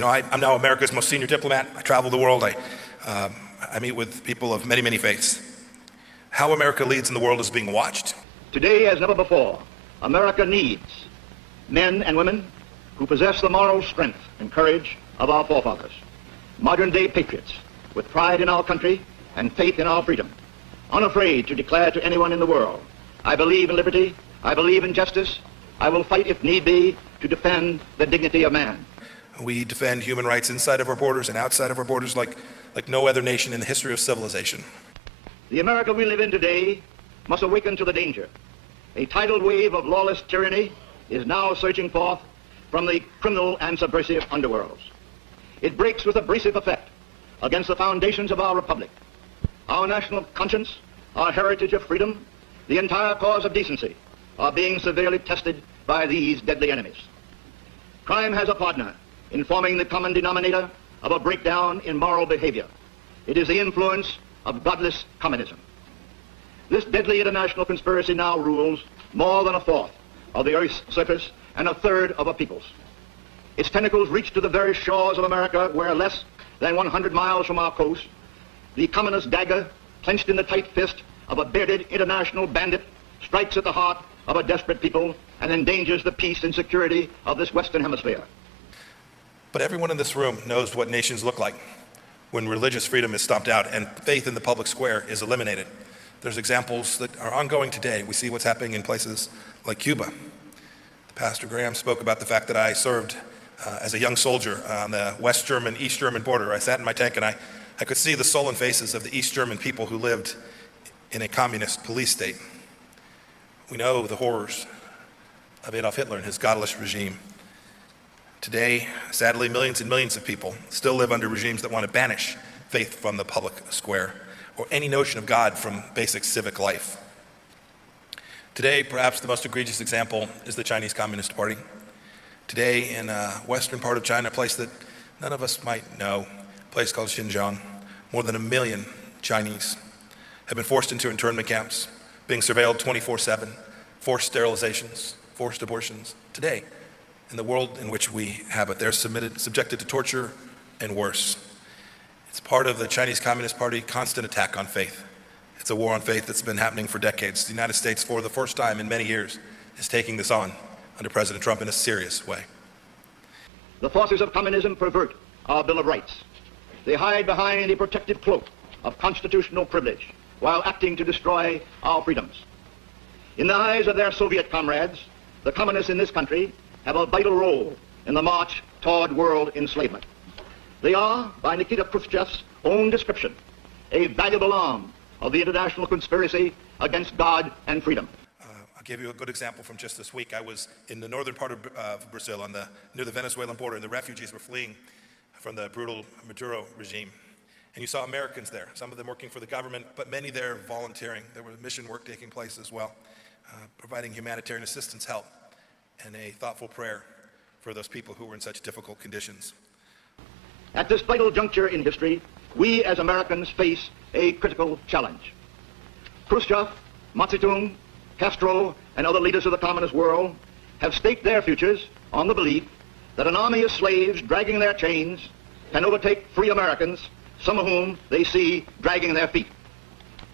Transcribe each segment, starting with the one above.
I'm now America's most senior diplomat. I travel the world. I meet with people of many, many faiths. How America leads in the world is being watched. Today, as never before, America needs men and women who possess the moral strength and courage of our forefathers, modern-day patriots with pride in our country and faith in our freedom, unafraid to declare to anyone in the world, I believe in liberty, I believe in justice, I will fight if need be to defend the dignity of man. We defend human rights inside of our borders and outside of our borders like no other nation in the history of civilization. The America we live in today must awaken to the danger. A tidal wave of lawless tyranny is now surging forth from the criminal and subversive underworlds. It breaks with abrasive effect against the foundations of our republic, our national conscience, our heritage of freedom, the entire cause of decency are being severely tested by these deadly enemies. Crime has a partner in forming the common denominator of a breakdown in moral behavior. It is the influence of godless communism. This deadly international conspiracy now rules more than a fourth of the Earth's surface and a third of our peoples. Its tentacles reach to the very shores of America where less than 100 miles from our coast, the communist dagger, clenched in the tight fist of a bearded international bandit, strikes at the heart of a desperate people and endangers the peace and security of this Western Hemisphere. But everyone in this room knows what nations look like when religious freedom is stomped out and faith in the public square is eliminated. There's examples that are ongoing today. We see what's happening in places like Cuba. Pastor Graham spoke about the fact that I served as a young soldier on the West German, East German border. I sat in my tank and I could see the sullen faces of the East German people who lived in a communist police state. We know the horrors of Adolf Hitler and his godless regime. Today, sadly, millions and millions of people still live under regimes that want to banish faith from the public square or any notion of God from basic civic life. Today, perhaps the most egregious example is the Chinese Communist Party. Today, in a western part of China, a place that none of us might know, a place called Xinjiang, more than 1 million Chinese have been forced into internment camps, being surveilled 24/7, forced sterilizations, forced abortions. Today, in the world in which we habit, they're subjected to torture and worse. It's part of the Chinese Communist Party constant attack on faith. It's a war on faith that's been happening for decades. The United States, for the first time in many years, is taking this on under President Trump in a serious way. The forces of communism pervert our Bill of Rights. They hide behind a protective cloak of constitutional privilege while acting to destroy our freedoms. In the eyes of their Soviet comrades, the communists in this country have a vital role in the march toward world enslavement. They are, by Nikita Khrushchev's own description, a valuable arm of the international conspiracy against God and freedom. I'll give you a good example from just this week. I was in the northern part of Brazil, near the Venezuelan border, and the refugees were fleeing from the brutal Maduro regime. And you saw Americans there, some of them working for the government, but many there volunteering. There was mission work taking place as well, providing humanitarian assistance, help, and a thoughtful prayer for those people who were in such difficult conditions. At this vital juncture in history, we as Americans face a critical challenge. Khrushchev, Mao Zedong, Castro, and other leaders of the communist world have staked their futures on the belief that an army of slaves dragging their chains can overtake free Americans, some of whom they see dragging their feet.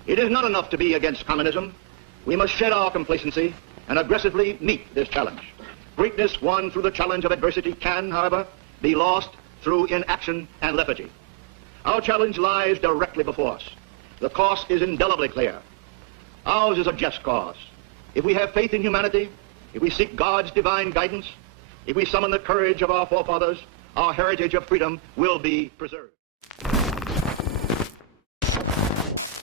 It is not enough to be against communism. We must shed our complacency and aggressively meet this challenge. Greatness won through the challenge of adversity can, however, be lost through inaction and lethargy. Our challenge lies directly before us. The course is indelibly clear. Ours is a just cause. If we have faith in humanity, if we seek God's divine guidance, if we summon the courage of our forefathers, our heritage of freedom will be preserved.